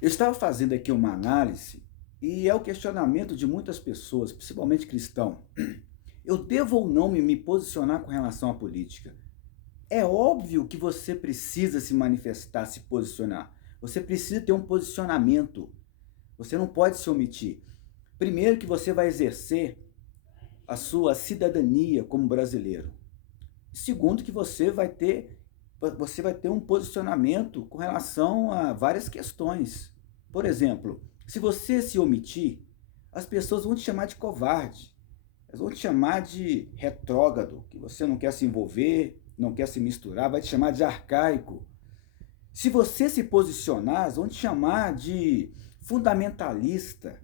Eu estava fazendo aqui uma análise e é o questionamento de muitas pessoas, principalmente cristão. Eu devo ou não me posicionar com relação à política? É óbvio que você precisa se manifestar, se posicionar. Você precisa ter um posicionamento. Você não pode se omitir. Primeiro que você vai exercer a sua cidadania como brasileiro. Segundo que você vai ter um posicionamento com relação a várias questões. Por exemplo, se você se omitir, as pessoas vão te chamar de covarde, elas vão te chamar de retrógrado, que você não quer se envolver, não quer se misturar, vai te chamar de arcaico. Se você se posicionar, elas vão te chamar de fundamentalista,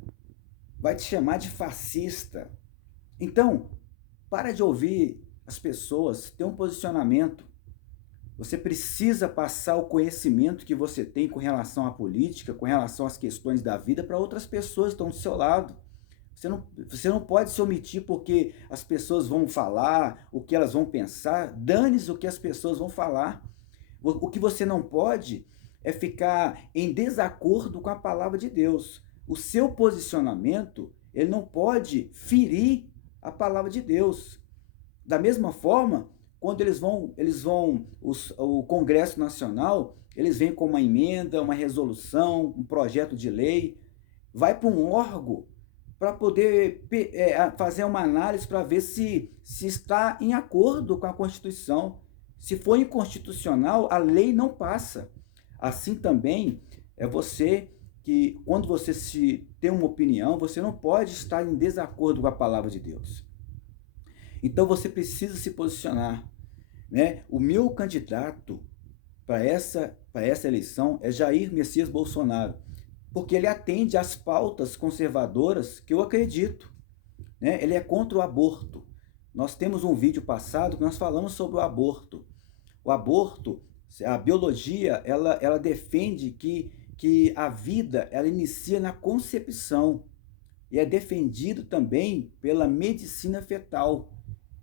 vai te chamar de fascista. Então, para de ouvir as pessoas, ter um posicionamento. Você precisa passar o conhecimento que você tem com relação à política, com relação às questões da vida, para outras pessoas que estão do seu lado. Você não pode se omitir porque as pessoas vão falar, o que elas vão pensar. Dane-se o que as pessoas vão falar. O que você não pode é ficar em desacordo com a palavra de Deus. O seu posicionamento, ele não pode ferir a palavra de Deus. Da mesma forma, quando o Congresso Nacional, eles vêm com uma emenda, uma resolução, um projeto de lei, vai para um órgão para poder fazer uma análise para ver se está em acordo com a Constituição. Se for inconstitucional, a lei não passa. Assim também é você que, quando você se tem uma opinião, você não pode estar em desacordo com a palavra de Deus. Então você precisa se posicionar, né? O meu candidato para essa eleição é Jair Messias Bolsonaro, porque ele atende às pautas conservadoras que eu acredito, né? Ele é contra o aborto. Nós temos um vídeo passado que nós falamos sobre o aborto. O aborto, a biologia, ela defende que a vida ela inicia na concepção e é defendido também pela medicina fetal.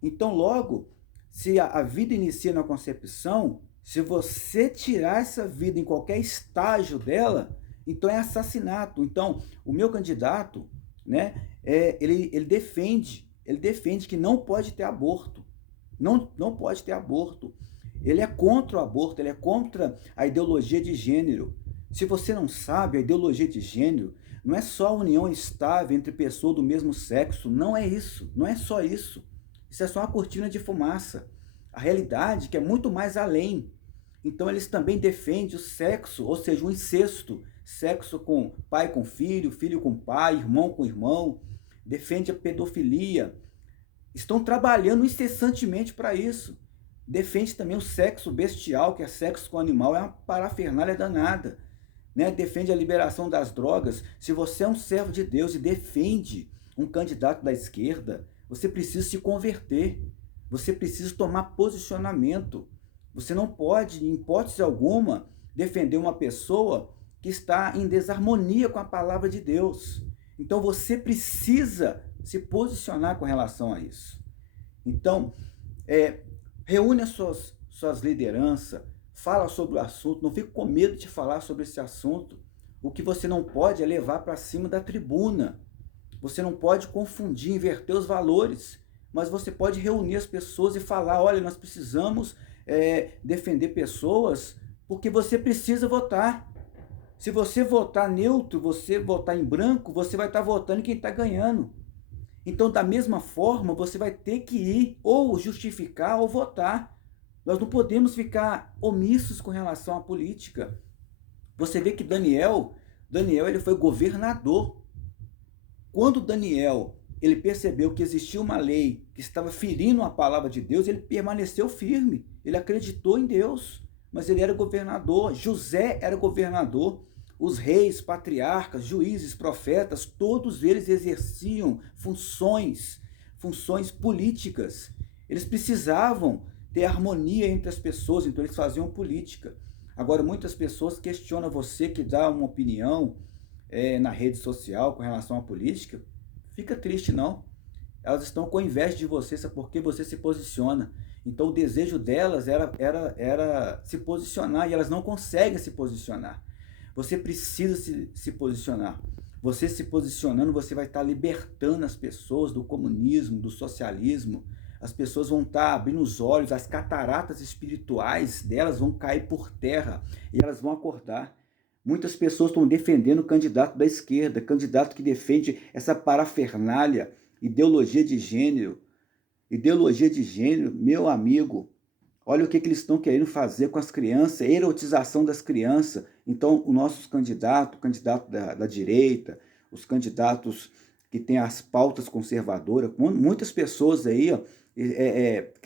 Então, logo, se a vida inicia na concepção, se você tirar essa vida em qualquer estágio dela, então é assassinato. Então, o meu candidato, né, ele defende que não pode ter aborto. Não pode ter aborto. Ele é contra o aborto, ele é contra a ideologia de gênero. Se você não sabe, a ideologia de gênero não é só a união estável entre pessoas do mesmo sexo, não é isso, não é só isso. Isso é só uma cortina de fumaça. A realidade é que é muito mais além. Então eles também defendem o sexo, ou seja, o incesto, sexo com pai com filho, filho com pai, irmão com irmão, defende a pedofilia. Estão trabalhando incessantemente para isso. Defende também o sexo bestial, que é sexo com animal, é uma parafernália danada. Né? Defende a liberação das drogas. Se você é um servo de Deus e defende um candidato da esquerda, você precisa se converter. Você precisa tomar posicionamento. Você não pode, em hipótese alguma, defender uma pessoa que está em desarmonia com a palavra de Deus. Então você precisa se posicionar com relação a isso. Então, reúne as suas lideranças, fala sobre o assunto, não fique com medo de falar sobre esse assunto. O que você não pode é levar para cima da tribuna. Você não pode confundir, inverter os valores, mas você pode reunir as pessoas e falar, olha, nós precisamos defender pessoas porque você precisa votar. Se você votar neutro, você votar em branco, você vai estar votando em quem está ganhando. Então, da mesma forma, você vai ter que ir ou justificar ou votar. Nós não podemos ficar omissos com relação à política. Você vê que Daniel ele foi governador. Quando Daniel ele percebeu que existia uma lei que estava ferindo a palavra de Deus, ele permaneceu firme. Ele acreditou em Deus, mas ele era governador. José era governador. Os reis, patriarcas, juízes, profetas, todos eles exerciam funções políticas. Eles precisavam ter harmonia entre as pessoas, então eles faziam política. Agora, muitas pessoas questionam você que dá uma opinião na rede social com relação à política. Fica triste, não. Elas estão com inveja de você, sabe por que você se posiciona. Então, o desejo delas era se posicionar e elas não conseguem se posicionar. Você precisa se posicionar. Você se posicionando, você vai estar libertando as pessoas do comunismo, do socialismo. As pessoas vão estar abrindo os olhos, as cataratas espirituais delas vão cair por terra e elas vão acordar. Muitas pessoas estão defendendo o candidato da esquerda, candidato que defende essa parafernália, ideologia de gênero. Ideologia de gênero, meu amigo, olha o que eles estão querendo fazer com as crianças, erotização das crianças. Então, os nossos candidatos, o candidato da direita, os candidatos que têm as pautas conservadoras, muitas pessoas aí, ó,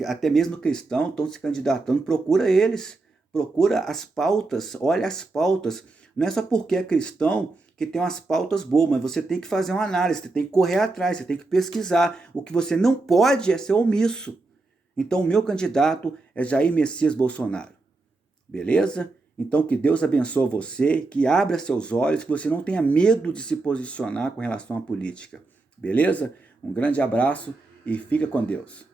até mesmo cristãos, estão se candidatando, procura eles, procura as pautas, olha as pautas. Não é só porque é cristão que tem umas pautas boas, mas você tem que fazer uma análise, você tem que correr atrás, você tem que pesquisar. O que você não pode é ser omisso. Então, o meu candidato é Jair Messias Bolsonaro. Beleza? Então, que Deus abençoe você, que abra seus olhos, que você não tenha medo de se posicionar com relação à política. Beleza? Um grande abraço e fica com Deus.